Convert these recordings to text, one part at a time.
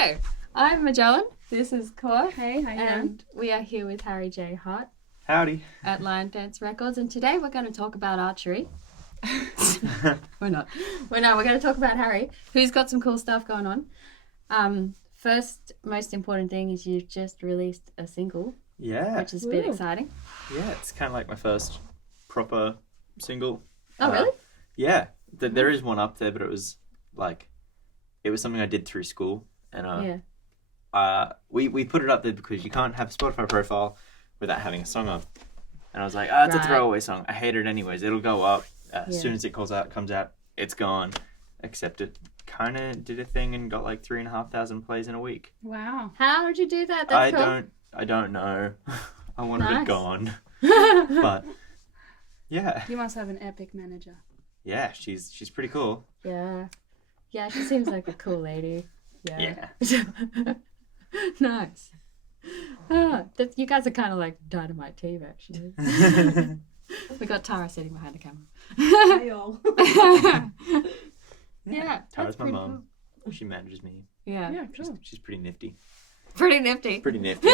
Hello, I'm Magellan. This is Cor. Hey, how you doing? And we are here with Harry J Hart Howdy. at Liondance Records, and today we're going to talk about archery. We're not. We're going to talk about Harry, who's got some cool stuff going on. First, most important thing is you've just released a single, Yeah. which is a bit exciting. Yeah, it's kind of like my first proper single. Oh, really? Yeah. There is one up there, but it was something I did through school. And we put it up there because you can't have a Spotify profile without having a song on. And I was like, it's a throwaway song. I hate it anyways. It'll go up. As soon as it comes out, it's gone. Except it kind of did a thing and got like 3,500 plays in a week. Wow. How did you do that? That's cool. I don't know. I wanted it gone. But yeah. You must have an epic manager. Yeah, she's pretty cool. Yeah. Yeah, she seems like a cool lady. Yeah. Nice. You guys are kind of like Dynamite Team, actually. We got Tara sitting behind the camera. Hey, all. Yeah. Tara's my mum. Cool. She manages me. Yeah. Cool. She's pretty nifty. Pretty nifty. Pretty nifty.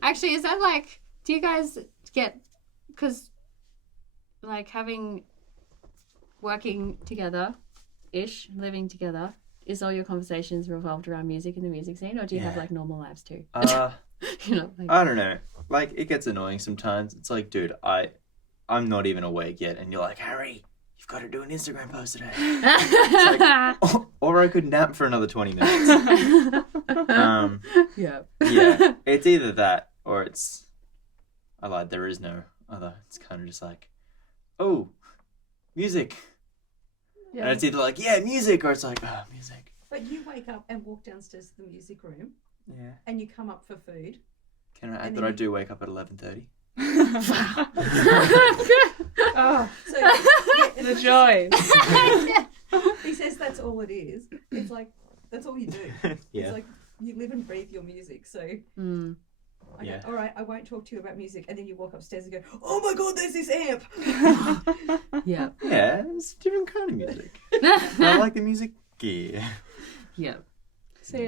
Actually, is that like, do you guys get, because like working together-ish, living together, is all your conversations revolved around music in the music scene, or do you have like normal lives too? I don't know. Like, it gets annoying sometimes. It's like, dude, I'm not even awake yet, and you're like, Harry, you've got to do an Instagram post today. It's like, or I could nap for another 20 minutes. Yeah. Yeah, it's either that or it's. I lied. There is no other. It's kind of just like, oh, music. Yeah. And it's either like, yeah, music, or it's like, music. But you wake up and walk downstairs to the music room. Yeah. And you come up for food. Can I add that I do wake up at 11:30? Oh, so the joy. He says that's all it is. It's like, that's all you do. Yeah. It's like, you live and breathe your music. So, I go, all right, I won't talk to you about music. And then you walk upstairs and go, oh my God, there's this amp. Yeah. Yeah, it's a different kind of music. I like the music gear. Yeah. So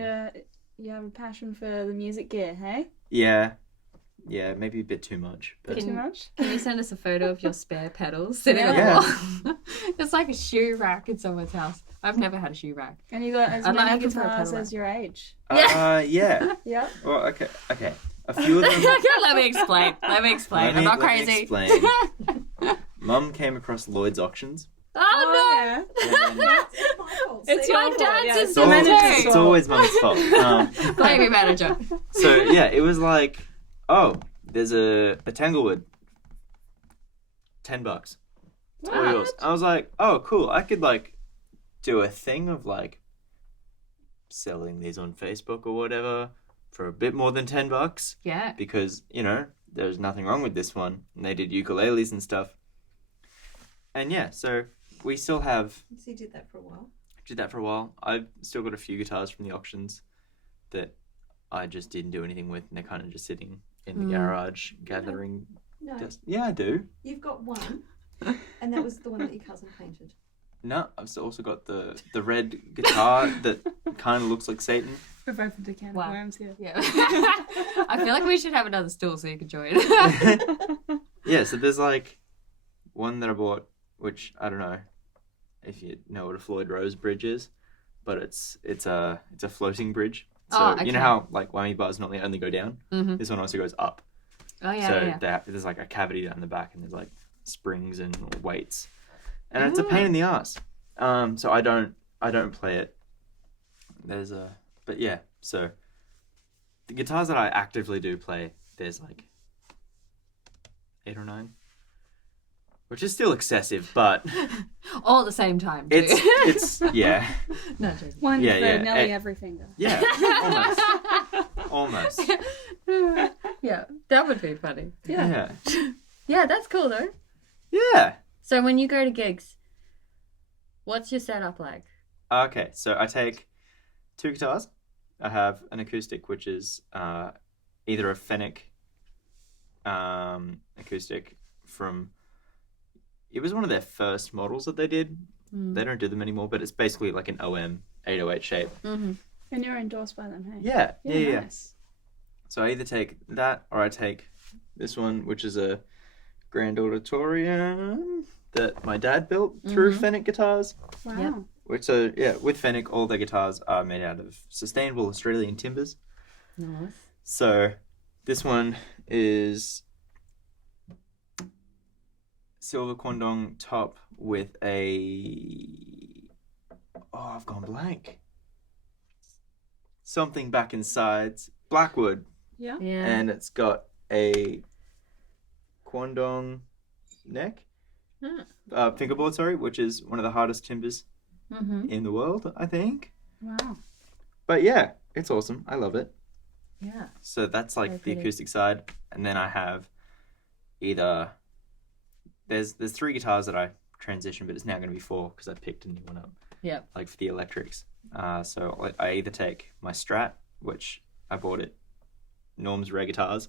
you have a passion for the music gear, hey? Yeah. Yeah, maybe a bit too much. But... Too much? Can you send us a photo of your spare pedals sitting on the wall? It's like a shoe rack in someone's house. I've never had a shoe rack. And you got as I'm not many looking for a guitars pedal as your age. Yeah. Yeah. Well, okay. A few of them... Let me explain. I'm not crazy. Let me explain. Mum came across Lloyd's auctions. Oh, no. And It's my fault. It's See? your My fault. dad's Yeah, is it's so always- too. it's always Mum's fault. Blame me, manager. So, yeah, it was like, there's a Tanglewood. $10. It's all yours. I was like, oh, cool. I could, like, do a thing of, like, selling these on Facebook or whatever for a bit more than $10. Yeah. Because, there's nothing wrong with this one. And they did ukuleles and stuff. And, yeah, so we still have... So you did that for a while? Did that for a while. I've still got a few guitars from the auctions that I just didn't do anything with, and they're kind of just sitting in the garage gathering No. dust. Yeah, I do. You've got one, and that was the one that your cousin painted. No, I've also got the red guitar that kind of looks like Satan. We've opened a can of worms here. Yeah. I feel like we should have another stool so you can join. Yeah, so there's like one that I bought, which I don't know if you know what a Floyd Rose bridge is, but it's a floating bridge. So you know how like whammy bars normally only go down? Mm-hmm. This one also goes up. Oh yeah. So there's like a cavity down the back, and there's like springs and weights, and it's a pain in the ass. So I don't play it. But yeah. So the guitars that I actively do play, there's like 8 or 9. Which is still excessive, but all at the same time. Too. It's yeah. No, joking. One for Yeah. nearly every finger. Yeah, almost. Yeah, that would be funny. Yeah. Yeah, that's cool though. Yeah. So when you go to gigs, what's your setup like? Okay, so I take 2 guitars. I have an acoustic, which is either a Fennec acoustic from... It was one of their first models that they did. They don't do them anymore, but it's basically like an OM 808 shape. Mm-hmm. And you're endorsed by them, hey? Yeah. Nice. So I either take that or I take this one, which is a grand auditorium that my dad built through Fennec guitars. Wow. Yep. Which, with Fennec, all their guitars are made out of sustainable Australian timbers. Nice. So this one is silver quandong top with I've gone blank. Something back inside. Blackwood. Yeah. And it's got a quandong neck. Fingerboard, sorry, which is one of the hardest timbers in the world, I think. Wow. But yeah, it's awesome. I love it. Yeah. So that's like Very the pretty. acoustic side. And then I have either... There's 3 guitars that I transitioned, but it's now going to be 4 because I picked a new one up. Yeah. Like for the electrics. So I either take my Strat, which I bought at Norm's Rare Guitars,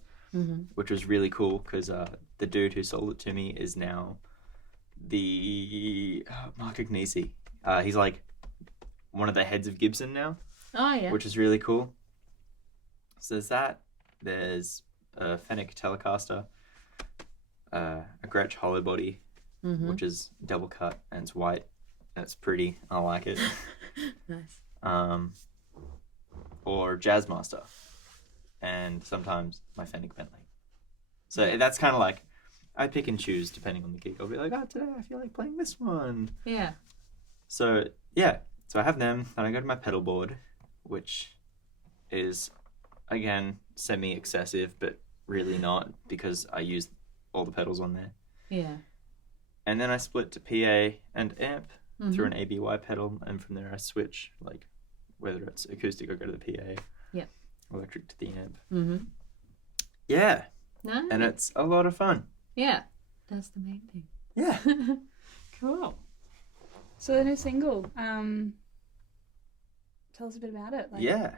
which was really cool because the dude who sold it to me is now the Mark Agnesi. He's like one of the heads of Gibson now. Oh, yeah. Which is really cool. So there's that. There's a Fennec Telecaster, a Gretsch hollow body, which is double cut and it's white. That's pretty. I like it. Nice. Or Jazzmaster, and sometimes my Fennec Bentley. So that's kind of like I pick and choose depending on the gig. I'll be like, today I feel like playing this one. Yeah. So yeah, so I have them. Then I go to my pedal board, which is again semi-excessive, but really not because I use all the pedals on there. Yeah. And then I split to PA and amp through an ABY pedal, and from there I switch, like whether it's acoustic I go to the PA, electric to the amp. Yeah. Nice. And it's a lot of fun. Yeah. That's the main thing. Yeah. Cool. So the new single, tell us a bit about it. Yeah.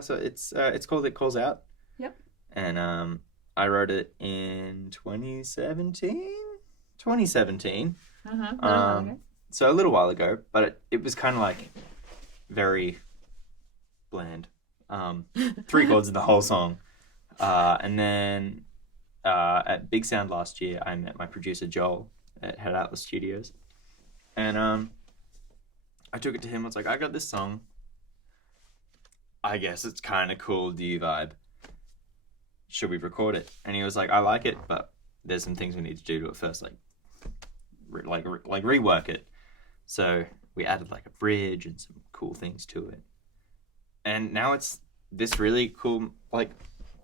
So it's called It Calls Out. Yep. And I wrote it in 2017. 2017. So a little while ago, but it was kind of like very bland. 3 chords in the whole song. And then at Big Sound last year, I met my producer Joel at Head Atlas Studios. And I took it to him. I was like, I got this song. I guess it's kind of cool. Do you vibe? Should we record it? And he was like, I like it, but there's some things we need to do to it first, like rework it. So we added like a bridge and some cool things to it. And now it's this really cool, like,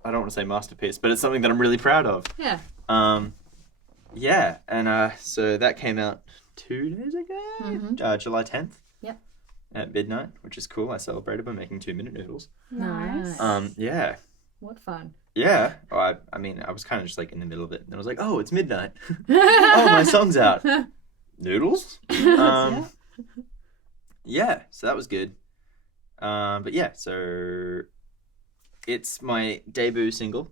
I don't want to say masterpiece, but it's something that I'm really proud of. Yeah. Yeah. And so that came out 2 days ago, July 10th. Yep. At midnight, which is cool. I celebrated by making 2-minute noodles. Nice. Yeah. What fun. Yeah. Oh, I mean, I was kind of just like in the middle of it. And I was like, oh, it's midnight. Oh, my song's out. Noodles? Yeah, so that was good. But yeah, so it's my debut single.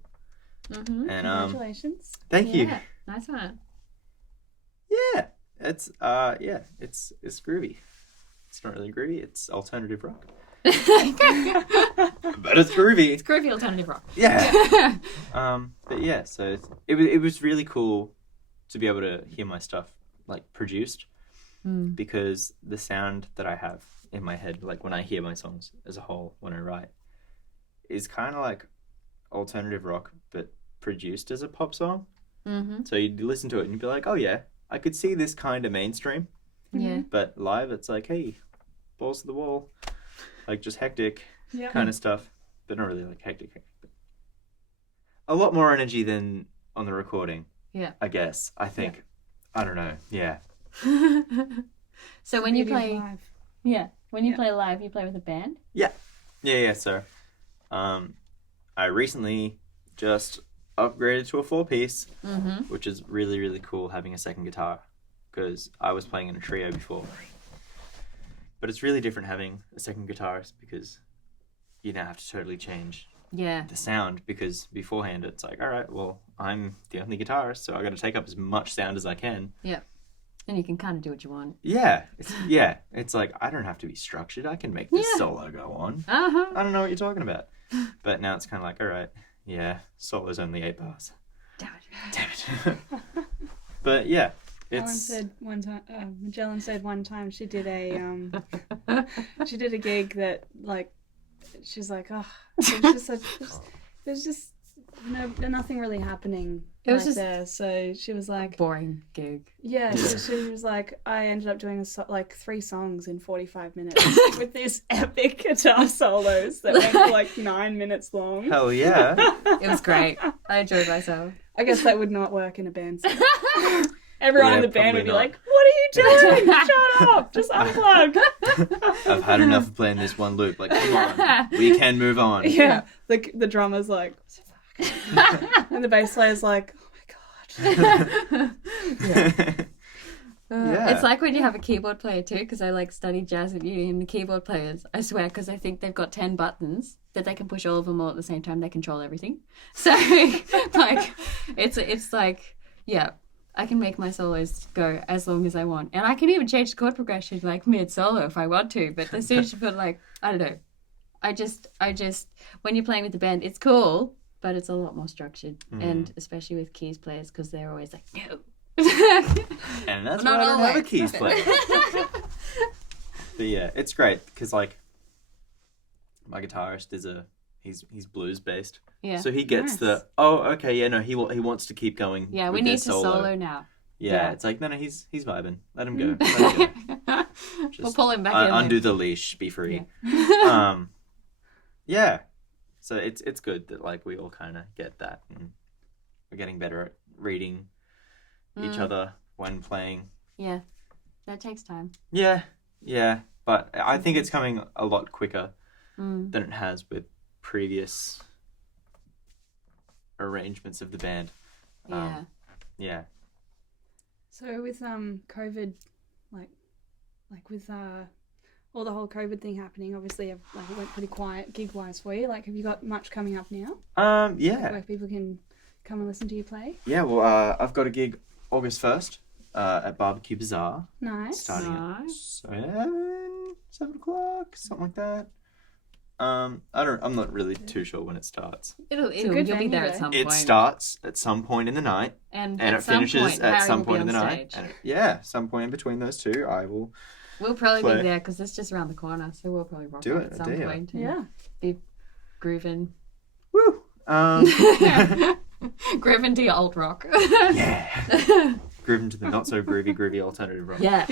And Congratulations. Thank you. Nice one. Yeah. It's it's groovy. It's not really groovy, it's alternative rock. But it's groovy. It's groovy alternative rock. Yeah. But yeah, so it was really cool to be able to hear my stuff like produced, because the sound that I have in my head, like when I hear my songs as a whole, when I write, is kind of like alternative rock, but produced as a pop song. So you'd listen to it and you'd be like, oh yeah, I could see this kind of mainstream. Yeah. But live, it's like, hey, balls to the wall, like just hectic Yeah. kind of stuff, but not really like hectic. But a lot more energy than on the recording. Yeah. I guess. I think. Yeah. I don't know. Yeah. So when you Beauty of play, life. when you play live, you play with a band? Yeah. So, I recently just upgraded to a 4-piece, which is really, really cool having a second guitar, because I was playing in a trio before. But it's really different having a second guitarist because you now have to totally change Yeah. the sound, because beforehand it's like, all right, well, I'm the only guitarist, so I got to take up as much sound as I can. Yeah. Then you can kind of do what you want. It's like, I don't have to be structured. I can make this solo go on. Uh-huh. I don't know what you're talking about. But now it's kind of like, all right, solo's only 8 bars. Damn it. But yeah, it's... Magellan said one time she did a gig that, like, she's like, oh, there's just nothing really happening. It was just there, so she was like, boring gig. Yeah, so she was like, I ended up doing 3 songs in 45 minutes with these epic guitar solos that went for like 9 minutes long. Hell yeah! It was great. I enjoyed myself. I guess that would not work in a band set. Everyone in the band would be not. like, what are you doing? Shut up! Just unplug. I've had enough of playing this one loop. Like, come on, we can move on. Yeah, the drummer's like, and the bass player's like, oh my god. It's like when you have a keyboard player too, because I like studied jazz at uni, and the keyboard players, I swear, because I think they've got 10 buttons that they can push all of them all at the same time. They control everything. So like it's like, yeah, I can make my solos go as long as I want, and I can even change the chord progression like mid solo if I want to. But as soon as you put like, I don't know, I just when you're playing with the band, it's cool, but it's a lot more structured, and especially with keys players, because they're always like, no. And that's why I don't have a keys player. But yeah, it's great because like my guitarist is he's blues based. Yeah. So he gets he wants to keep going. Yeah, we with need their to solo now. Yeah, it's like no, he's vibing. Let him go. Let him go. Just we'll pull him back in. Undo the leash, be free. Yeah. Yeah. So it's good that like we all kind of get that, and we're getting better at reading each other when playing. Yeah, that takes time. Yeah, but I think it's coming a lot quicker than it has with previous arrangements of the band. Yeah. So with COVID, like with all the whole COVID thing happening, obviously it went pretty quiet gig wise for you. Like, have you got much coming up now? Yeah. Like, where people can come and listen to you play? Yeah, well, I've got a gig August 1st at Barbecue Bazaar. Nice. Starting at 7 o'clock, something like that. I'm not really too sure when it starts. You'll be there at some point. It starts at some point in the night, and it finishes at some point in the night. And some point in between those two, We'll probably be there because it's just around the corner, so we'll probably rock up at some point. Yeah. Be grooving. Woo! Grooving to your alt rock. Yeah. Grooving to the not so groovy alternative rock. Yeah.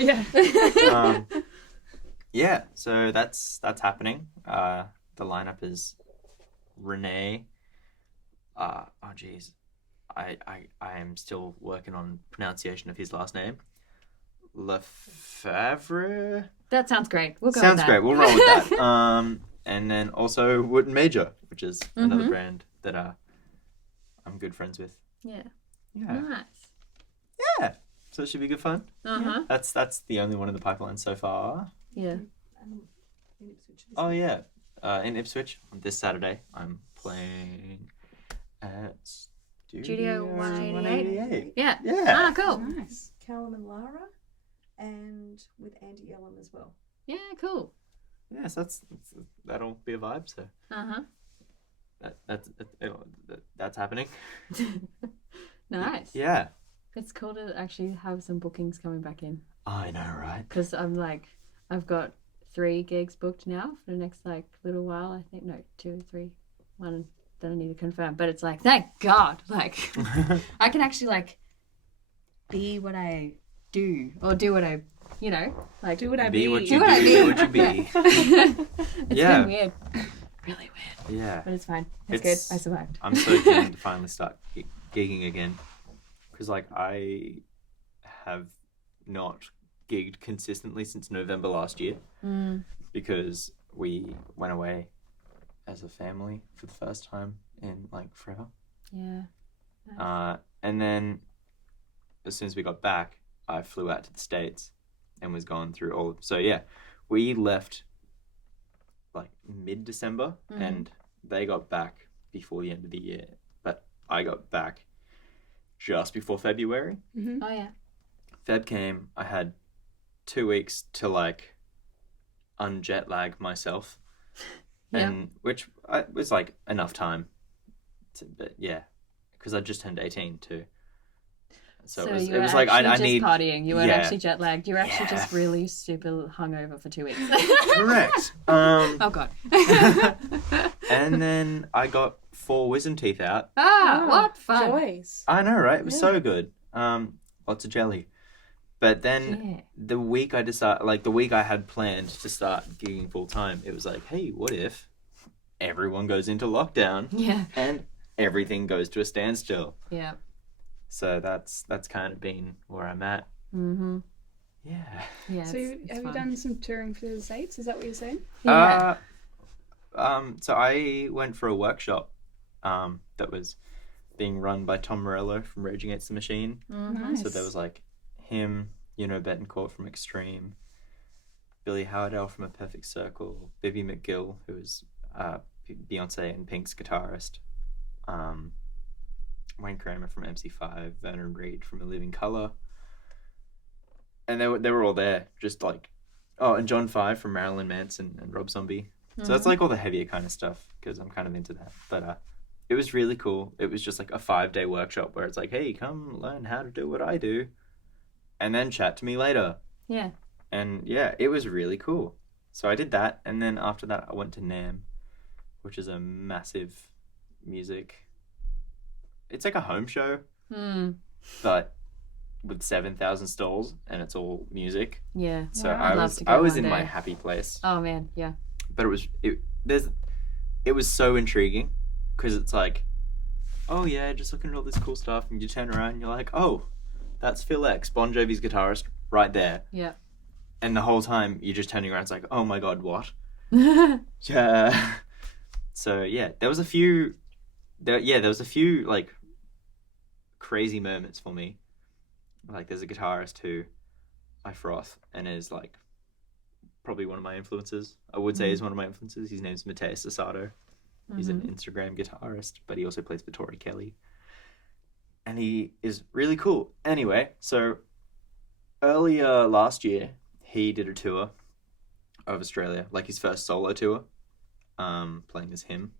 Yeah. So that's happening. The lineup is Renee. I am still working on pronunciation of his last name. Lefebvre. That sounds great. We'll go Sounds with that. great. We'll roll with that. And then also Wooten Major, which is another brand that I'm good friends with. Yeah. Nice. Yeah. So it should be good fun. Uh-huh. That's the only one in the pipeline so far. Yeah. In Ipswich. Oh yeah. In Ipswich on this Saturday, I'm playing at Studio 188. Yeah. Yeah. Cool. Nice. Callum and Lara, and with Andy Ellen as well. Yeah, cool. Yeah, so that'll be a vibe. So that's happening. Nice. Yeah. It's cool to actually have some bookings coming back in. I know, right? Because I've got 3 gigs booked now for the next little while. I think 2 or 3, 1 that I need to confirm. But it's thank God, I can actually be what I do, or do what I, do what I be. Be what do you what I be. do. What you be. It's been weird, really weird. Yeah. But it's fine. It's good. I survived. I'm so keen to finally start gigging again, because I have not gigged consistently since November last year, because we went away as a family for the first time in forever. Yeah. Nice. And then as soon as we got back, I flew out to the States and was gone through all. So yeah, we left mid-December, and they got back before the end of the year, but I got back just before February. Oh yeah. Feb came, I had 2 weeks to like unjet lag myself, and which was like enough time. But yeah, because I just turned 18 too. So it was like I just need partying. You weren't actually jet lagged. You were actually just really super hungover for 2 weeks. Correct. Oh god. And then I got 4 wisdom teeth out. What fun! Joys. I know, right? It was so good. Lots of jelly. But then the week the week I had planned to start gigging full time, it was like, hey, what if everyone goes into lockdown? Yeah. And everything goes to a standstill. Yeah. So that's kind of been where I'm at. Mm-hmm. Yeah. Yeah. So have you done some touring for the States? Is that what you're saying? Yeah. So I went for a workshop that was being run by Tom Morello from Rage Against the Machine. Mm-hmm. Nice. So there was like him, Betancourt from Extreme, Billy Howardell from A Perfect Circle, Bibby McGill, who was Beyonce and Pink's guitarist, Wayne Kramer from MC5, Vernon Reid from A Living Colour, and they were all there, just like, and John Five from Marilyn Manson and Rob Zombie. So that's like all the heavier kind of stuff, because I'm kind of into that. But it was really cool. It was just like a 5-day workshop where it's like, hey, come learn how to do what I do, and then chat to me later. Yeah. And yeah, it was really cool. So I did that, and then after that I went to NAMM, which is a massive music. It's like a home show, but with 7,000 stalls, and it's all music. Yeah. So Wow. I was in my happy place. Oh man, yeah. But it was so intriguing, because it's like, oh yeah, just looking at all this cool stuff, and you turn around and you're like, oh, that's Phil X, Bon Jovi's guitarist, right there. Yeah. And the whole time you're just turning around, it's like, oh my god, what? Yeah. So yeah, there was a few like crazy moments for me. Like there's a guitarist who I froth and is like probably one of my influences. I would say is one of my influences. His name's Mateus Asado. He's an Instagram guitarist, but he also plays for Tori Kelly. And he is really cool. Anyway, so earlier last year, he did a tour of Australia, like his first solo tour, playing as him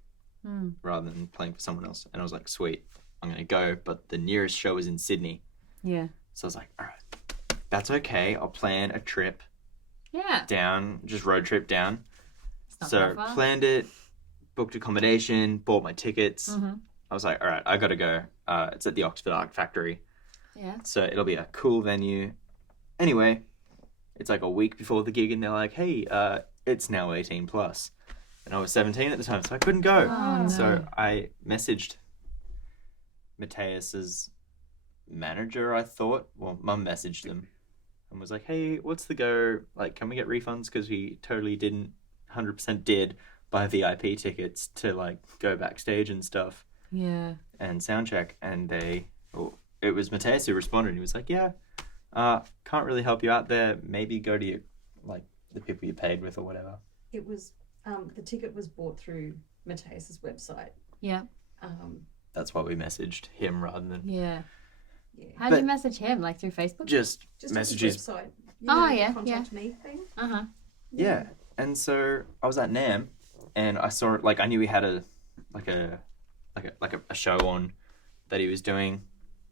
rather than playing for someone else. And I was like, sweet, I'm going to go. But the nearest show was in Sydney. Yeah. So I was like, all right, that's okay. I'll plan a trip down, just road trip down. So planned it, booked accommodation, bought my tickets. I was like, all right, I got to go. It's at the Oxford Art Factory. Yeah. So it'll be a cool venue. Anyway, it's like a week before the gig, and they're like, hey, it's now 18 plus. And I was 17 at the time, so I couldn't go. Oh, no. So I messaged Mateus's manager, I thought. Well, Mum messaged them and was like, hey, what's the go? Like, can we get refunds? Because we totally didn't 100% did buy VIP tickets to, like, go backstage and stuff. Yeah. And soundcheck. And it was Mateus who responded. He was like, yeah, can't really help you out there. Maybe go to your, like, the people you paid with or whatever. It was, the ticket was bought through Mateus's website. Yeah. That's why we messaged him rather than... Yeah. Yeah. How did you message him? Like through Facebook? Just messages. His website. Contact me thing. Uh-huh. Yeah. And so I was at NAMM, and I saw it, like, I knew he had a show on that he was doing,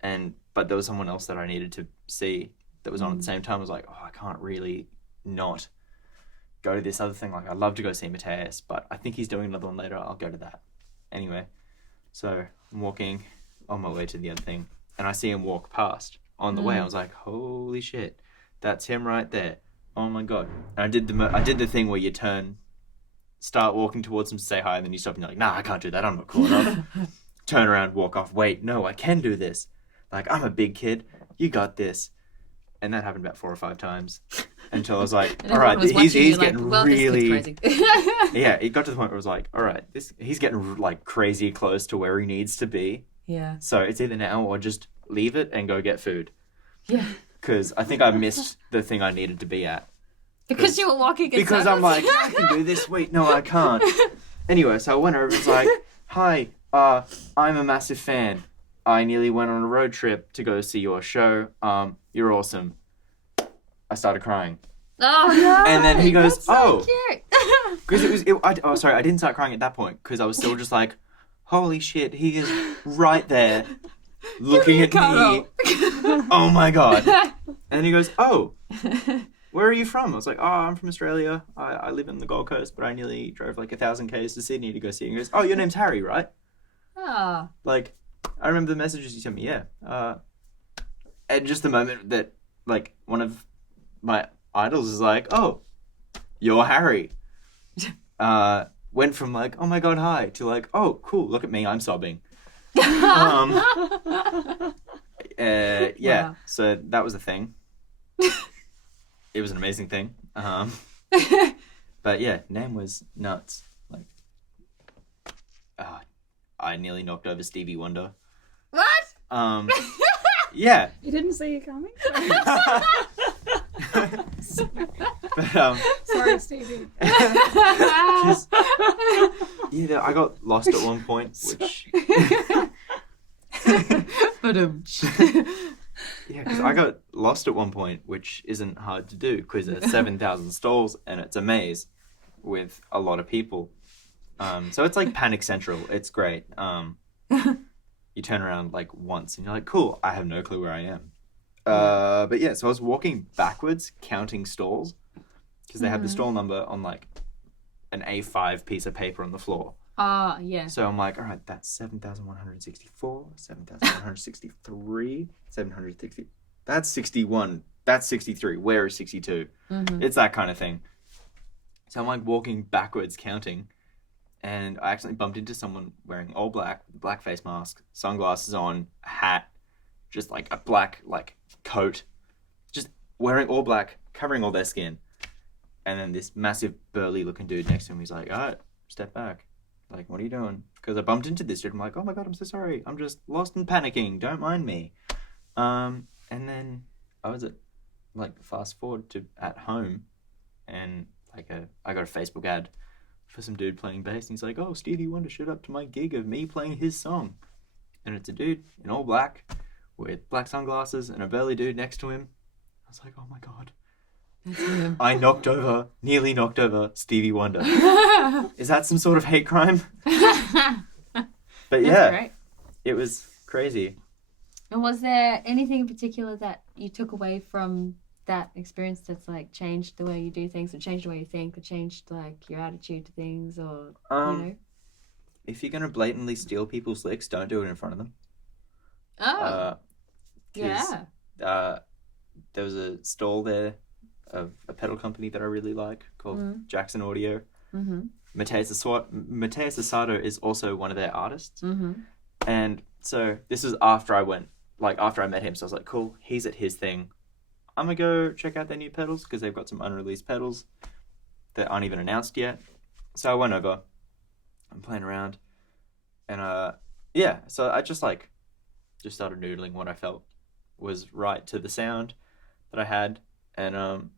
but there was someone else that I needed to see that was on at the same time. I was like, oh, I can't really not go to this other thing. Like, I'd love to go see Mateus, but I think he's doing another one later. I'll go to that. Anyway, so I'm walking on my way to the other thing, and I see him walk past on the way. I was like, holy shit, that's him right there. Oh my god. And I did the thing where you start walking towards him to say hi, and then you stop and you're like, nah, I can't do that. I'm not cool enough. Turn around, walk off. Wait, no, I can do this. Like, I'm a big kid. You got this. And that happened about 4 or 5 times until I was like, all right, he's getting really... Yeah, it got to the point where I was like, all right, he's getting like crazy close to where he needs to be. Yeah. So it's either now or just leave it and go get food. Yeah. Because I think I missed the thing I needed to be at. Because you were walking in Because circles? I'm like, I can do this. Wait, no, I can't. Anyway, so I went over and was like, hi, I'm a massive fan. I nearly went on a road trip to go see your show. You're awesome. I started crying. Oh no! And then he goes, That's so cute. Because I didn't start crying at that point because I was still just like, holy shit, he is right there looking at me. Oh my god. And then he goes, oh, where are you from? I was like, oh, I'm from Australia. I live in the Gold Coast, but I nearly drove like 1,000 k's to Sydney to go see you. He goes, oh, your name's Harry, right? Oh. Like, I remember the messages you sent me, yeah. And just the moment that, like, one of my idols is like, oh, you're Harry. Went from like, oh my god, hi, to like, oh, cool, look at me, I'm sobbing. Yeah, Wow. so that was a thing. It was an amazing thing. But yeah, name was nuts. Like, I nearly knocked over Stevie Wonder. What? Yeah. You didn't see it coming? But, Sorry, Stevie. yeah, I got lost at one point, which... Yeah, because I got lost at one point, which isn't hard to do, because there's 7,000 stalls, and it's a maze with a lot of people. So it's like Panic Central. It's great. You turn around like once, and you're like, cool, I have no clue where I am. But yeah, so I was walking backwards, counting stalls, because they have the stall number on like an A5 piece of paper on the floor. Yeah. So I'm like, all right, that's 7,164, 7,163, 760. That's 61. That's 63. Where is 62? Mm-hmm. It's that kind of thing. So I'm like walking backwards, counting, and I accidentally bumped into someone wearing all black face mask, sunglasses on, a hat, just like a black like coat, just wearing all black, covering all their skin. And then this massive burly looking dude next to him, he's like, all right, step back. Like, what are you doing? Because I bumped into this dude. I'm like, oh my god, I'm so sorry. I'm just lost and panicking. Don't mind me. And then I was at, like, fast forward to at home, and like I got a Facebook ad for some dude playing bass, and he's like, oh, Stevie Wonder showed up to my gig of me playing his song. And it's a dude in all black with black sunglasses and a burly dude next to him. I was like, oh my god. That's him. I nearly knocked over Stevie Wonder. Is that some sort of hate crime? But yeah, great. It was crazy. And was there anything in particular that you took away from that experience that's like changed the way you do things, or changed the way you think, or changed like your attitude to things, or you know? If you're gonna blatantly steal people's licks, don't do it in front of them. Yeah. There was a stall there of a pedal company that I really like called Jackson Audio. Mm-hmm. Mateus Asado is also one of their artists. Mm-hmm. And so this was after I met him. So I was like, cool, he's at his thing. I'm going to go check out their new pedals because they've got some unreleased pedals that aren't even announced yet. So I went over. I'm playing around. And so I just started noodling what I felt was right to the sound that I had. And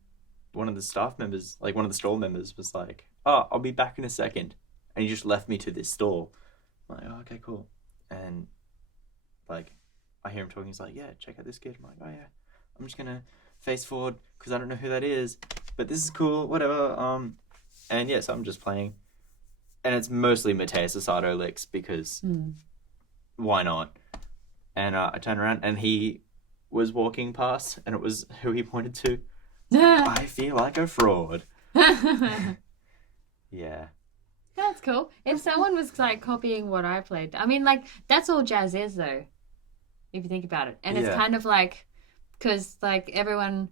one of the staff members, like one of the stall members, was like, oh, I'll be back in a second. And he just left me to this stall. I'm like, oh, okay, cool. And like, I hear him talking. He's like, yeah, check out this kid. I'm like, oh yeah, I'm just gonna face forward because I don't know who that is, but this is cool, whatever. And yeah, so I'm just playing, and it's mostly Mateus Asado licks because why not? And I turn around and he was walking past, and it was who he pointed to. I feel like a fraud. Yeah. That's cool. If someone was like copying what I played, I mean, like that's all jazz is, though, if you think about it. And it's kind of like, because like everyone,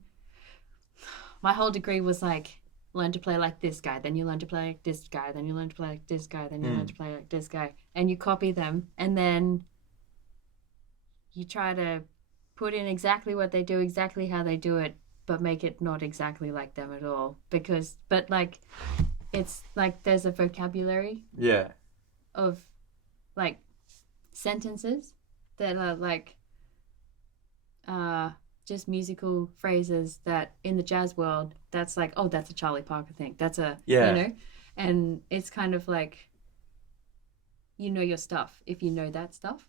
my whole degree was like, learn to play like this guy, then you learn to play like this guy, then you learn to play like this guy, then you learn to play like this guy, and you copy them, and then you try to put in exactly what they do, exactly how they do it, but make it not exactly like them at all. But like, it's like there's a vocabulary of like sentences that are like just musical phrases that in the jazz world, that's like, oh, that's a Charlie Parker thing. That's a, you know, and it's kind of like, you know your stuff if you know that stuff.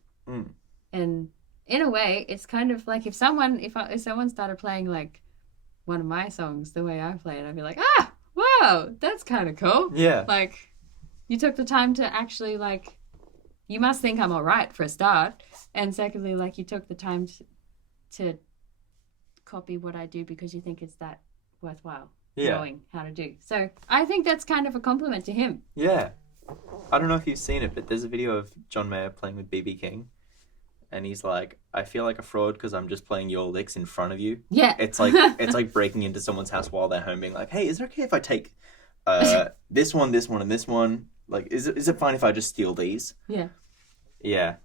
And in a way, it's kind of like if someone started playing like one of my songs, the way I play it, I'd be like, whoa, that's kind of cool. Yeah. Like, you took the time to actually, like, you must think I'm all right for a start. And secondly, like, you took the time to copy what I do because you think it's that worthwhile knowing how to do. So I think that's kind of a compliment to him. Yeah. I don't know if you've seen it, but there's a video of John Mayer playing with BB King. And he's like, I feel like a fraud because I'm just playing your licks in front of you. Yeah. It's like breaking into someone's house while they're home being like, hey, is it okay if I take this one, and this one? Like, is it fine if I just steal these? Yeah. Yeah.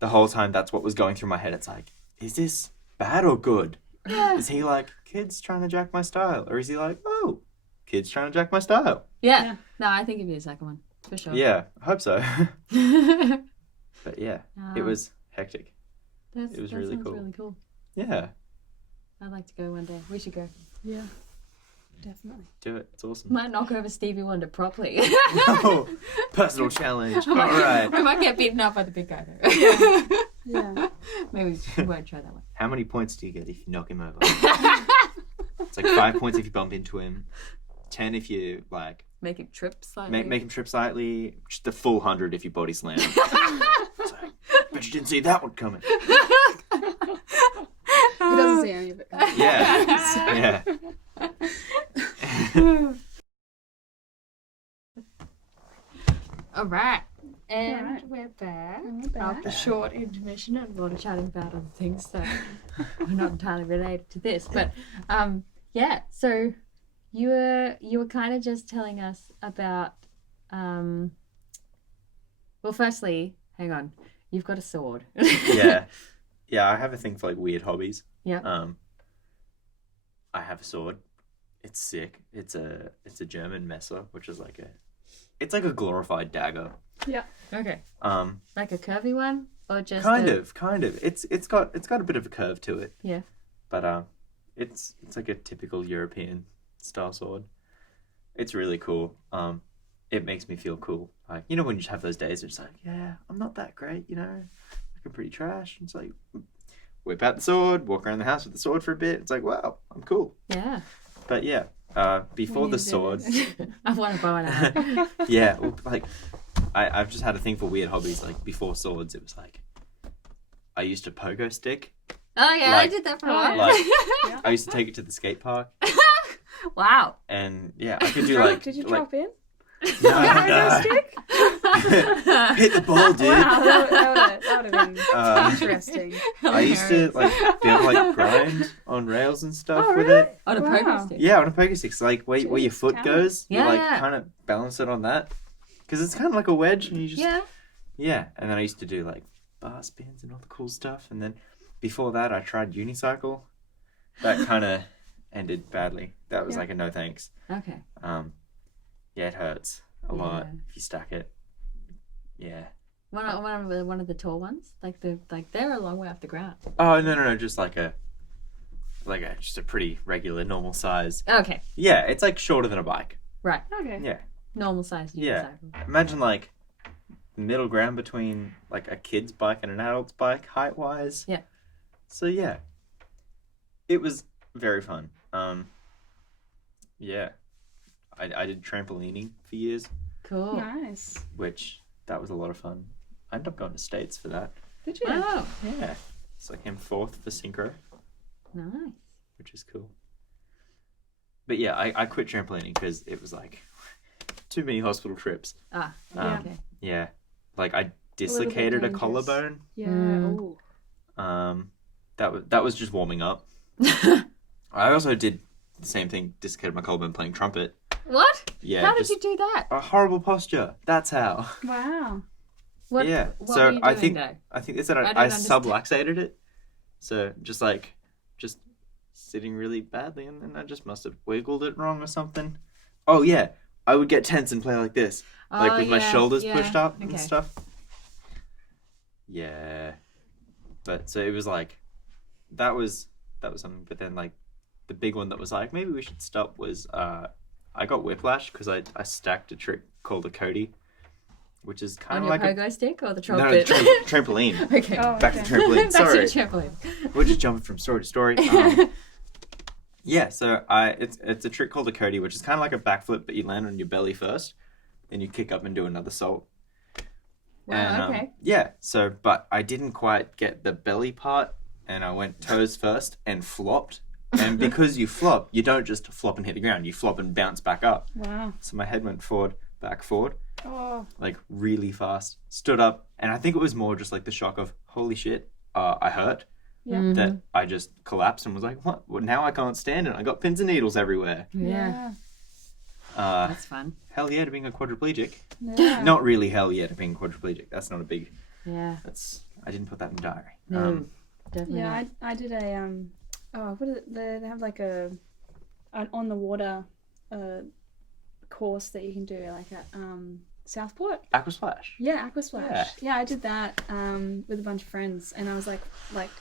The whole time that's what was going through my head. It's like, is this bad or good? Yeah. Is he like, kids trying to jack my style? Or is he like, oh, kids trying to jack my style? Yeah. No, I think it'd be the second one, for sure. Yeah, I hope so. But yeah, it was hectic. It was really cool. Really cool. Yeah. I'd like to go one day. We should go. Yeah, definitely. Do it. It's awesome. Might knock over Stevie Wonder properly. Oh, personal challenge. All right. We might get beaten up by the big guy though. Yeah. Maybe we won't try that one. How many points do you get if you knock him over? It's like 5 points if you bump into him. 10 if you like make him trip slightly. Make him trip slightly. Just the full 100 if you body slam. It's like, but you didn't see that one coming. He doesn't see any of it. Yeah. Yeah. All right. And All right. we're back. And we're back. After a short intermission and a lot of chatting about other things that are not entirely related to this. But yeah, so you were kind of just telling us about well, firstly, hang on. You've got a sword. Yeah. Yeah, I have a thing for like weird hobbies. Yeah. I have a sword. It's sick. It's a German Messer, which is like a glorified dagger. Yeah. Okay. Like a curvy one or just kind of. It's got a bit of a curve to it. Yeah. But it's like a typical European style sword. It's really cool. It makes me feel cool. Like, you know, when you just have those days, it's like, yeah, I'm not that great, you know, like I'm pretty trash. It's like, whip out the sword, walk around the house with the sword for a bit. It's like, wow, I'm cool. Yeah. But yeah, before the sword, I want to bow and arrow. yeah, well, like I've just had a thing for weird hobbies. Like before swords, it was like I used to pogo stick. Oh yeah, like, I did that for a while. Like I used to take it to the skate park. Wow. And yeah, I could do like. Did you like, drop in? No. Stick? Hit the ball, dude. Wow, that would have been interesting. I used to like be able to like grind on rails and stuff Oh, with really? it. On a Wow. pogo stick. Yeah, on a pogo stick. So like where your foot Jeez, goes, you yeah, like yeah. kind of balance it on that because it's kind of like a wedge, and you just Yeah. And then I used to do like bar spins and all the cool stuff, and then before that I tried unicycle. That kind of ended badly. That was like a no thanks. Okay. Yeah, it hurts a lot if you stack it. Yeah. One of the tall ones, they're a long way off the ground. Oh no, just just a pretty regular normal size. Okay. Yeah, it's like shorter than a bike. Right. Okay. Yeah. Normal size unicycle. Imagine like middle ground between like a kid's bike and an adult's bike height wise. Yeah. So yeah. It was very fun. Yeah. I did trampolining for years, Cool. Nice. which that was a lot of fun. I ended up going to States for that. Did you? Wow. Yeah. So I came 4th for synchro, Nice. which is cool. But yeah, I quit trampolining because it was like too many hospital trips. Ah. Okay. Yeah. Like I bit dislocated a dangerous. collarbone. Yeah. Mm. Ooh. That was just warming up. I also did the same thing, dislocated my collarbone playing trumpet. What? Yeah. How did just you do that? a horrible posture. That's how. Wow. What? Yeah. What So were you I doing think though? I think they said I I don't understand. subluxated it. So just sitting really badly, and then I just must have wiggled it wrong or something. Oh yeah, I would get tense and play like this, like with my shoulders pushed up and stuff. Yeah, but so it was like that was something. But then like the big one that was like maybe we should stop was I got whiplash because I stacked a trick called a Cody, which is kind On of your like pogo stick or the no trumpet? trampoline. Okay. Oh, Back to okay. trampoline. Back to Sorry. the trampoline. We're just jumping from story to story. Yeah, so it's a trick called a Cody, which is kind of like a backflip, but you land on your belly first, then you kick up and do another salt. Wow, And, okay. yeah, so, but I didn't quite get the belly part, and I went toes first and flopped. And because you flop, you don't just flop and hit the ground, you flop and bounce back up. Wow. So my head went forward, back forward, Oh. like really fast, stood up, and I think it was more just like the shock of, holy shit, I hurt. Yeah. That I just collapsed and was like, what? Well, now I can't stand it. I got pins and needles everywhere. Yeah. That's fun. Hell yeah to being a quadriplegic. Yeah. Not really hell yeah to being quadriplegic. That's not a big... Yeah. I didn't put that in the diary. No, definitely Yeah, not. I did a what is it? They have like an on the water course that you can do like at Southport. Aquasplash. Yeah, Aquasplash. Yeah. Yeah, I did that with a bunch of friends, and I was like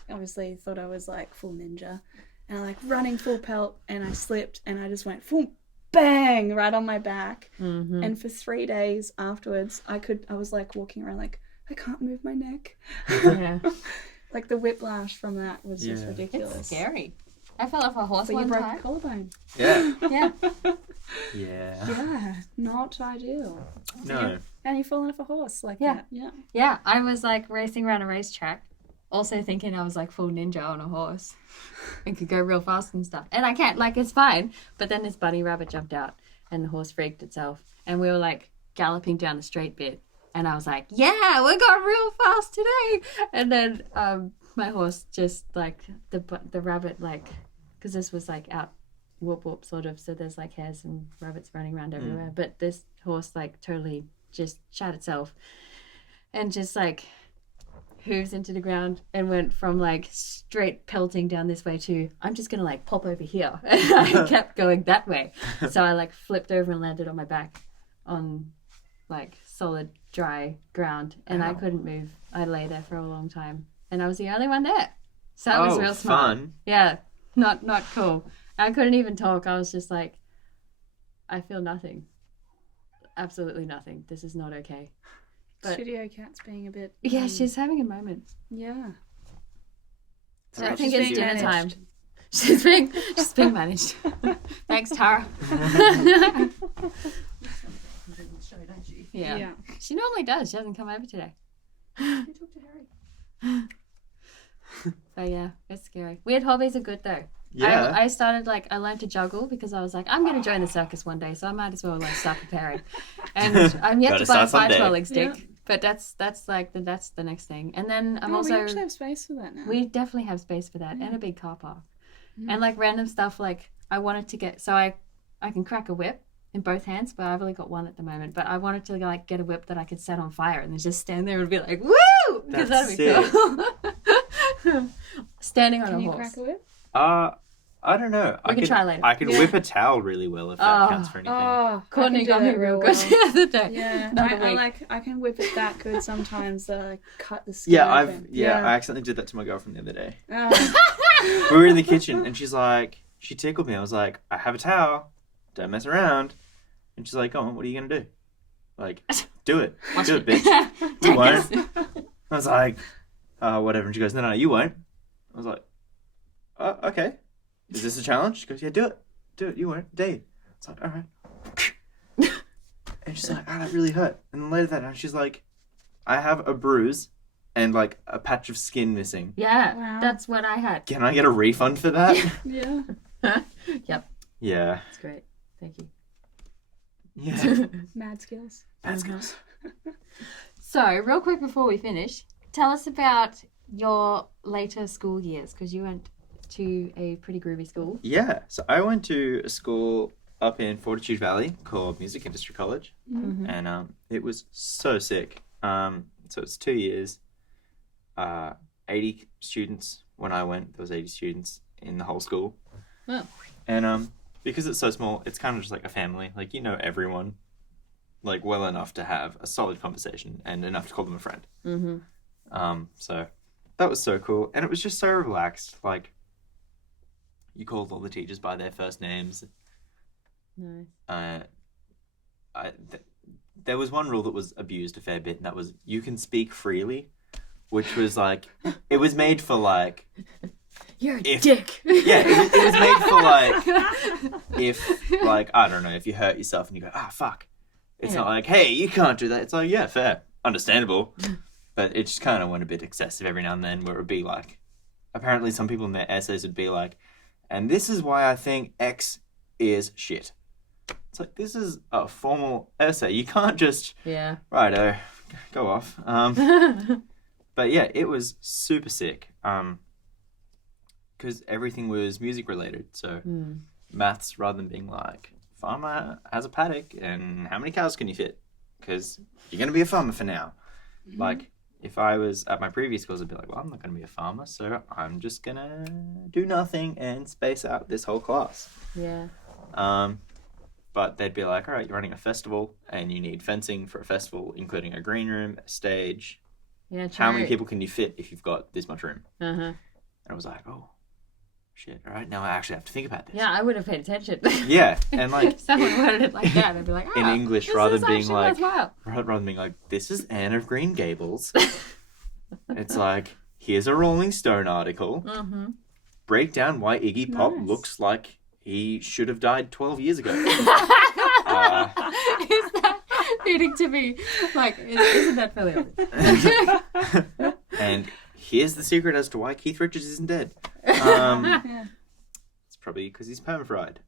obviously thought I was like full ninja, and I like running full pelt, and I slipped, and I just went full bang right on my back, and for 3 days afterwards, I was like walking around like I can't move my neck. Yeah. Like the whiplash from that was just Yeah. ridiculous. It's scary. I fell off a horse But you one broke time. a collarbone. Yeah. Yeah. Yeah. Yeah, not ideal. No. And you've fallen off a horse like Yeah. that. Yeah. Yeah, I was like racing around a racetrack, also thinking I was like full ninja on a horse and could go real fast and stuff. And I can't, like, it's fine. But then this bunny rabbit jumped out and the horse freaked itself. And we were like galloping down the straight bit. And I was like, yeah, we're going real fast today. And then my horse just like the rabbit, like, because this was like out whoop whoop sort of. So there's like hares and rabbits running around everywhere. But this horse like totally just shot itself and just like hooves into the ground and went from like straight pelting down this way to I'm just gonna like pop over here. And I kept going that way. So I like flipped over and landed on my back on like solid dry ground, and I couldn't move. I lay there for a long time, and I was the only one there. So that was real smart. Fun. Yeah, not cool. I couldn't even talk. I was just like, I feel nothing. Absolutely nothing. This is not okay. But Studio Cat's being a bit. yeah, she's having a moment. Yeah. So I Right, think she's it's being dinner time. managed. She's being managed. Thanks, Tara. Show, don't you? Yeah. Yeah. She normally does. She hasn't come over today. You talk to Harry. So yeah, it's scary. Weird hobbies are good though. Yeah. I started like I learned to juggle because I was like I'm going to join the circus one day, so I might as well like start preparing. And I'm yet Gotta to buy a start someday. 5-twirling stick, Yeah. but that's the next thing. And then I'm We also actually have space for that now. we definitely have space for that and a big car park and like random stuff. Like I wanted to get so I can crack a whip in both hands, but I've only got one at the moment. But I wanted to like get a whip that I could set on fire and then just stand there and be like woo, because That's that'd be cool. Standing on Can a you horse. crack a whip? I don't know. We can try later. I can Yeah. whip a towel really well if that Oh. counts for anything. Oh, Courtney I got can me do that real well. good the other day. Yeah, Another week. I can whip it that good sometimes that I cut the skin. Yeah, open. I accidentally did that to my girlfriend the other day. Oh. We were in the kitchen and she's like, she tickled me. I was like, I have a towel. Don't mess around. And she's like, go on, what are you going to do? Like, do it. Do it, bitch. You won't. I was like, whatever. And she goes, no, you won't. I was like, oh, okay. Is this a challenge? She goes, yeah, do it. Do it. You won't. Dave. It's like, all right. And she's like, that really hurt. And then later that night, she's like, I have a bruise and like a patch of skin missing. Yeah, Wow. that's what I had. Can I get a refund for that? Yeah. Yep, Yeah. it's great. Thank you. Yeah. Mad skills. Bad skills. So, real quick before we finish, tell us about your later school years because you went to a pretty groovy school. Yeah. So I went to a school up in Fortitude Valley called Music Industry College. Mm-hmm. And it was so sick. So it's 2 years, 80 students. When I went, there was 80 students in the whole school. Wow. And because it's so small, it's kind of just like a family. Like, you know everyone, like, well enough to have a solid conversation and enough to call them a friend. Mm-hmm. So that was so cool. And it was just so relaxed. Like, you called all the teachers by their first names. Nice. There was one rule that was abused a fair bit, and that was you can speak freely, which was like, it was made for like You're a dick. Yeah, it was made for like, if like, I don't know, if you hurt yourself and you go, fuck. It's not like, hey, you can't do that. It's like, yeah, fair, understandable. But it just kind of went a bit excessive every now and then, where it would be like, apparently some people in their essays would be like, and this is why I think X is shit. It's like, this is a formal essay. You can't just, righto, go off. But yeah, it was super sick. Because everything was music related. So maths, rather than being like, farmer has a paddock and how many cows can you fit? Because you're going to be a farmer for now. Like, if I was at my previous schools, I'd be like, well, I'm not going to be a farmer, so I'm just going to do nothing and space out this whole class. Yeah. But they'd be like, all right, you're running a festival and you need fencing for a festival, including a green room, a stage. Yeah, true. How many people can you fit if you've got this much room? Uh-huh. And I was like, oh, shit, all right, now I actually have to think about this. Yeah, I would have paid attention. Yeah, and like... if someone worded it like that, I'd be like, in English, rather than being like... Well. Rather than being like, this is Anne of Green Gables. It's like, here's a Rolling Stone article. Mm-hmm. Break down why Iggy Pop looks like he should have died 12 years ago. Is that needing to be like? Isn't that fairly obvious? And here's the secret as to why Keith Richards isn't dead. It's probably because he's perma-fried.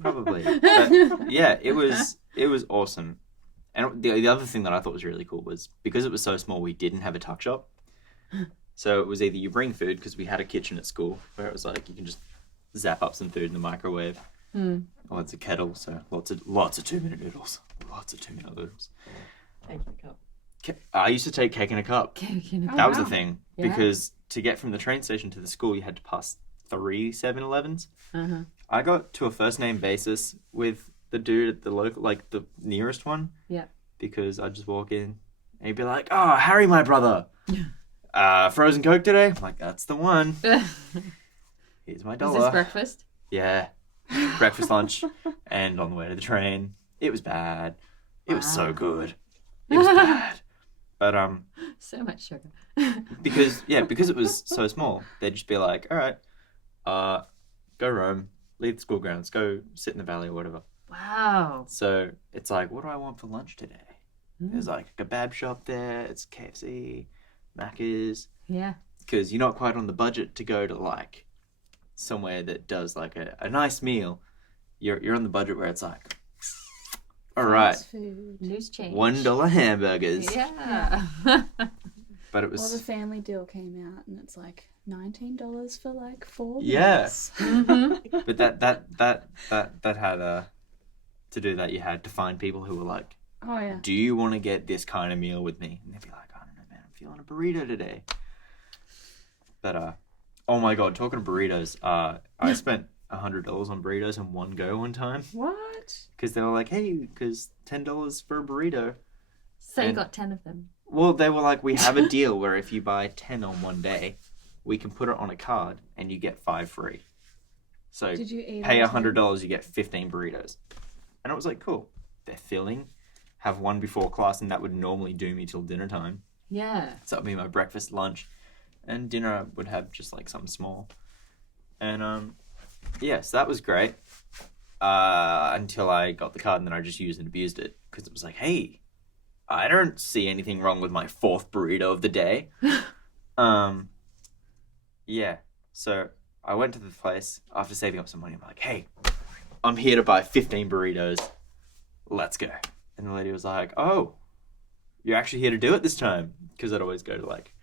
Probably. But yeah, it was awesome. And the other thing that I thought was really cool was, because it was so small, we didn't have a tuck shop. So it was either you bring food, because we had a kitchen at school where it was like you can just zap up some food in the microwave. Or it's a kettle, so lots of 2-minute noodles. Lots of 2-minute noodles. Cake in a cup. I used to take cake in a cup. That was the thing. Yeah. Because to get from the train station to the school, you had to pass 3 7-Elevens. Uh-huh. I got to a first name basis with the dude at the local, like the nearest one. Yeah. Because I'd just walk in and he'd be like, oh, Harry, my brother. Frozen Coke today? I'm like, that's the one. Here's my dollar. Is this breakfast? Yeah. Breakfast, lunch, and on the way to the train. It was bad. It was so good. It was bad. But so much sugar. because it was so small, they'd just be like, all right, go roam, leave the school grounds, go sit in the valley or whatever. Wow. So it's like, what do I want for lunch today? There's like a kebab shop there. It's KFC, Macca's. Yeah. Because you're not quite on the budget to go to like somewhere that does like a nice meal. You're on the budget where it's like, all right, Loose change. $1 hamburgers. Yeah. But it was. Well, the family deal came out, and it's like $19 for like 4 Yeah. meals. Mm-hmm. But that had to do that. You had to find people who were like, Oh yeah. do you want to get this kind of meal with me? And they'd be like, I don't know, man, I'm feeling a burrito today. But oh my god, talking of burritos, I spent $100 on burritos in one go one time. What? Because they were like, hey, because $10 for a burrito. So you got 10 of them. Well, they were like, we have a deal where if you buy 10 on one day, we can put it on a card and you get 5 free. So Did you eat pay all $100, you get 15 burritos. And it was like, cool. They're filling. Have one before class, and that would normally do me till dinner time. Yeah. So that would be my breakfast, lunch, and dinner I would have just like something small. And yeah, so that was great. Until I got the card, and then I just used and abused it. Because it was like, hey, I don't see anything wrong with my 4th burrito of the day. Yeah, so I went to the place after saving up some money. I'm like, hey, I'm here to buy 15 burritos. Let's go. And the lady was like, oh, you're actually here to do it this time? Because I'd always go to like,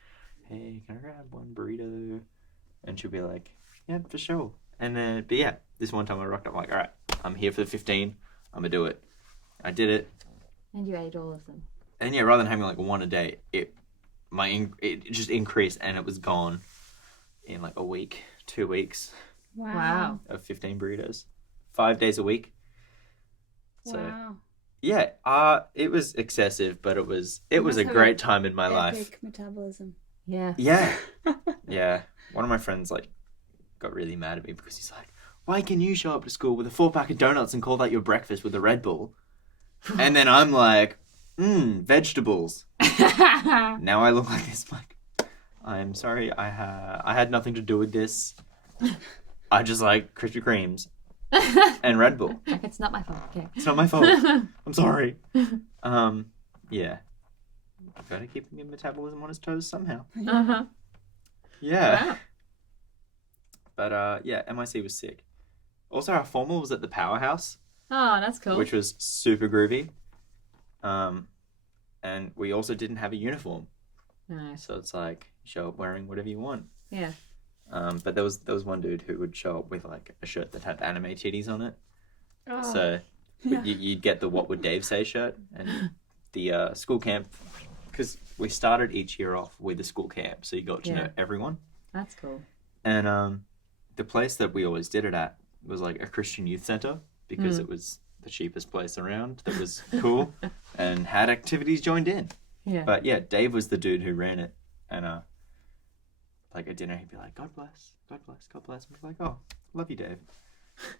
hey, can I grab one burrito? And she'll be like, yeah, for sure. And then, but yeah, this one time I rocked up like, all right, I'm here for the 15. I'm going to do it. I did it. And you ate all of them. And yeah, rather than having like one a day, it just increased, and it was gone in like a week, 2 weeks. Wow. Of 15 burritos. 5 days a week. So Wow. yeah, it was excessive, but it was a must have great time in my life. Epic metabolism. Yeah. Yeah. Yeah. One of my friends like got really mad at me because he's like, why can you show up to school with a 4-pack of donuts and call that your breakfast with a Red Bull? And then I'm like, vegetables. Now I look like this. Like, I'm sorry. I had nothing to do with this. I just like Krispy Kremes and Red Bull. It's not my fault. Okay. It's not my fault. I'm sorry. Yeah. Gotta keep your metabolism on his toes somehow. Uh-huh. Yeah. Wow. But yeah, MIC was sick. Also, our formal was at the Powerhouse. Oh, that's cool. Which was super groovy. And we also didn't have a uniform. Nice. So it's like, show up wearing whatever you want. Yeah. But there was one dude who would show up with like a shirt that had anime titties on it. Oh, So yeah. you'd get the What Would Dave Say shirt. And the school camp, because we started each year off with a school camp. So you got to know everyone. That's cool. And the place that we always did it at was like a Christian youth center, because it was the cheapest place around that was cool and had activities joined in. Yeah. But yeah, Dave was the dude who ran it. And like at dinner, he'd be like, God bless, God bless, God bless. And we'd be like, oh, love you, Dave.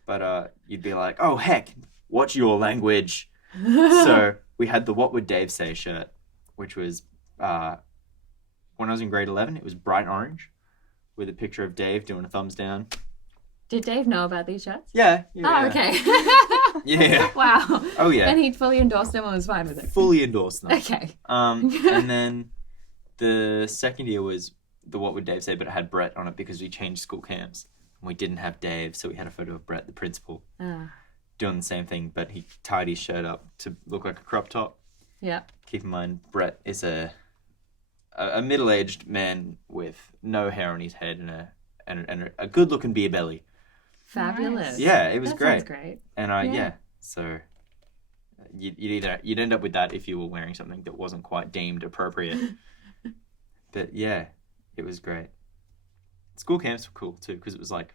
But you'd be like, oh, heck, watch your language. So we had the What Would Dave Say shirt, which was, when I was in grade 11, it was bright orange with a picture of Dave doing a thumbs down. Did Dave know about these shirts? Yeah. Oh, okay. Yeah. Wow. Oh, yeah. And he fully endorsed them and was fine with it. Fully endorsed them. Okay. And then the second year was the What Would Dave Say, but it had Brett on it because we changed school camps. And we didn't have Dave, so we had a photo of Brett, the principal, doing the same thing, but he tied his shirt up to look like a crop top. Yeah. Keep in mind, Brett is a middle-aged man with no hair on his head and a good-looking beer belly. Fabulous. Nice. Yeah, it was That great. sounds great. And so you'd end up with that if you were wearing something that wasn't quite deemed appropriate. But yeah, it was great. School camps were cool too, because it was like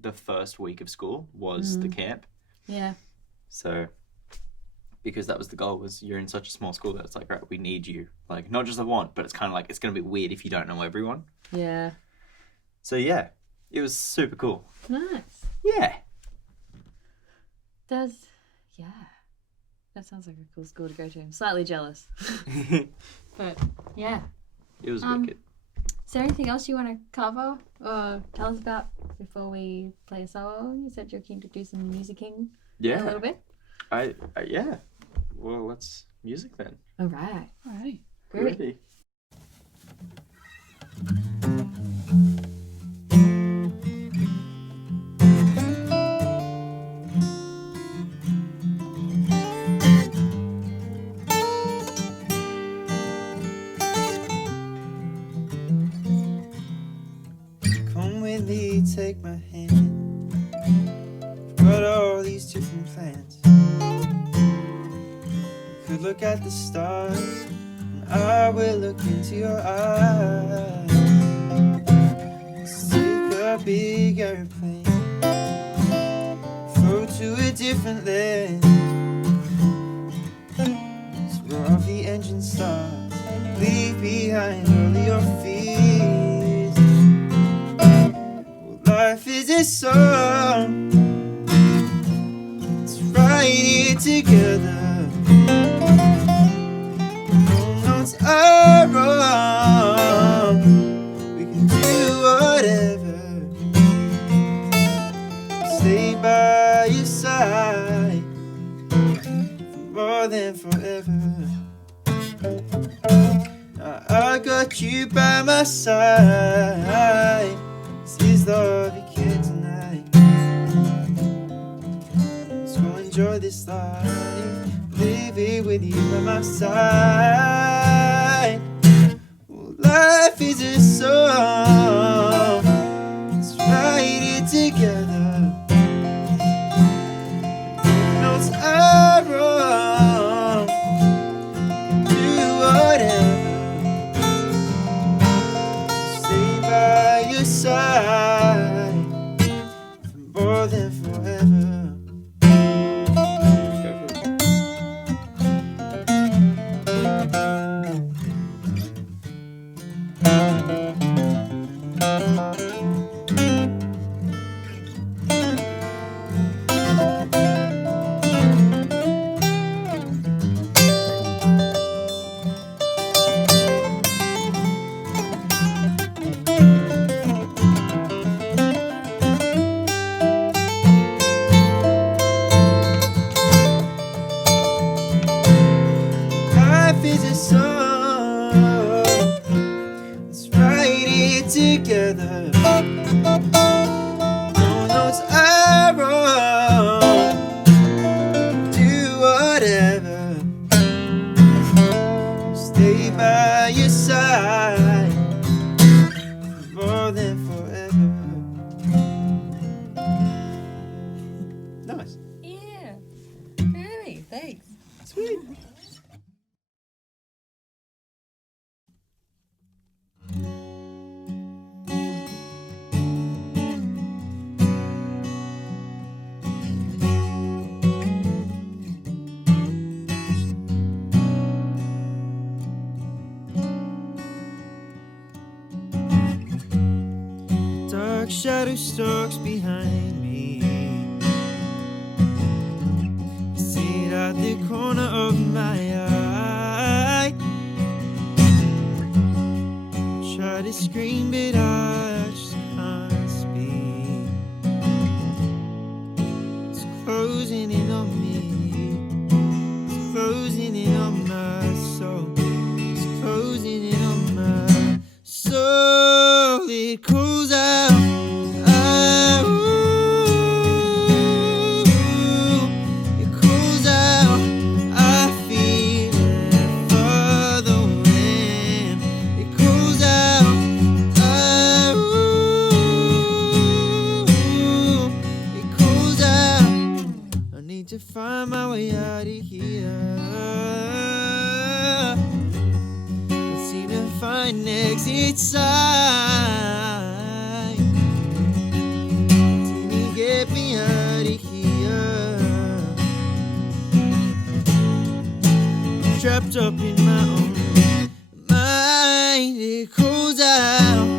the first week of school was the camp. Yeah. So because that was the goal, was you're in such a small school that it's like, right, we need you. Like, not just a want, but it's kind of like, it's going to be weird if you don't know everyone. Yeah. So yeah, it was super cool. Nice. Yeah. That sounds like a cool school to go to. I'm slightly jealous. But yeah. It was wicked. Is there anything else you want to cover or tell us about before we play a solo? You said you're keen to do some musicking a little bit. Yeah. Well, let's music then. All right. Alrighty. Groovy. Groovy. Come with me, take my hand. I've got all these different plans. You could look at the stars, and I will look into your eyes. Let's take a big airplane, float to a different land. Swirl off the engine starts, leave behind all of your fears. Life is a song, let's write it together. No notes are wrong, we can do whatever. Stay by your side for more than forever. Now I got you by my side. This love you can't deny. So enjoy this life, live it with you by my side. Well, life is a song, let's write it together. Notes are wrong, do whatever. Stay by your side for more than forever. together. Don't know it's wrong. Do whatever. Stay by your side more than forever. Nice. Yeah. Really? Thanks. Sweet. Dark shadow stalks behind me. See it at the corner of my eye. Try to scream, but I just can't speak. It's closing in on me. It's closing in on my soul. It's closing in on my soul. It calls out. It calls out. I feel it for the wind. It calls out. It calls out. I need to find my way out of here. I seem to find an exit sign. Can you get me out of here? Trapped up in my own mind. It calls out.